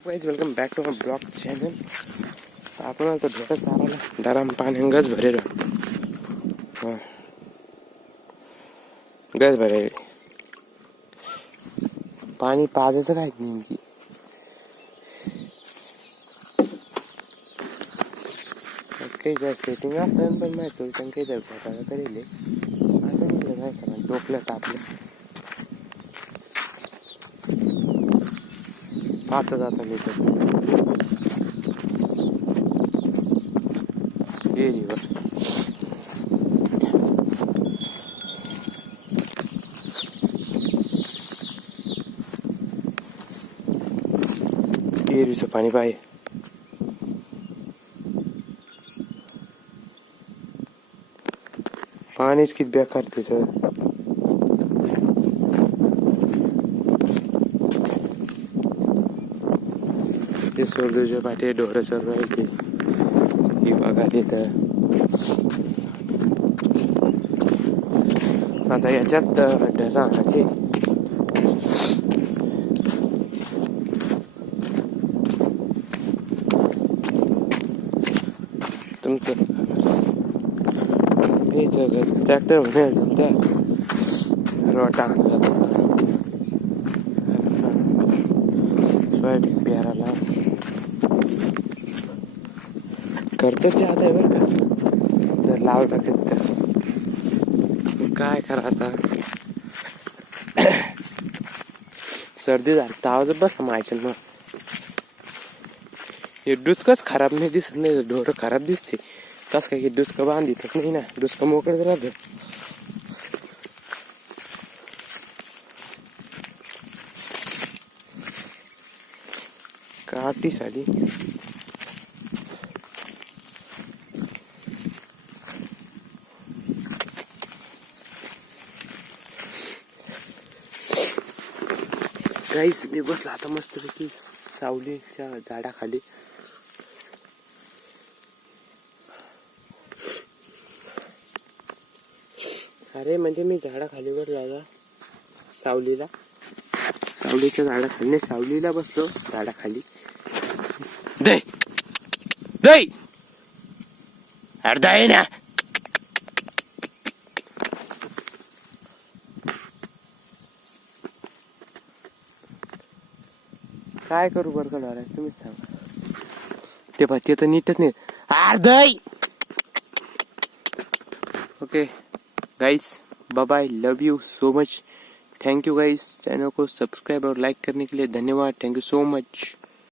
Guys welcome back to my blog channel. आपण आता ढोरं चारायला डराम पाणी गज भरेल. गज भरेल पाणी पाजायचं काय नेमकी. काही जर सेटिंग असेल पण नाही चुलतं काही जर घोटाळा करेल असं निघलं नाही सगळं डोकलं टाकलं पाहता जाता मी तर विहिरीवर. विहिरीचं पाणी पाहिजे. पाणीच किती बेकार त्याचं. ते सोडूच्या पाठी ढोरं सर्व राहिले ही बघा तिथं. आता याच्यात ढसा आणायचे. तुमचं ट्रॅक्टर म्हणे त्या रोटा सोयाबीन बिहाराला खर्चाचे आता आहे बरं का. जर लावला तर काय करा आता. सर्दी झाली तावच बस मायचं मग. हे डुचकच खराब नाही दिसत नाही. ढोरं खराब दिसते कस काय. डुचकं बांधितच नाही ना. डुचकं मोकळच राहत. काठी साडी काहीच मी बसला आता मस्तपैकी सावलीच्या झाडाखाली. अरे म्हणजे मी झाडाखाली बसलो आता सावलीला. सावलीच्या झाडाखाली नाही सावलीला बसलो झाडाखाली. दे दे अर्धा आहे ना. काय करू बरं का महाराज तुम्हीच सांगा. ते पण ते तर नीटच नाही अर्ध. Okay guys bye bye. Love you so much. Thank you guys. Channel को सब्सक्राइब और लाइक करने के लिए धन्यवाद. Thank you so much.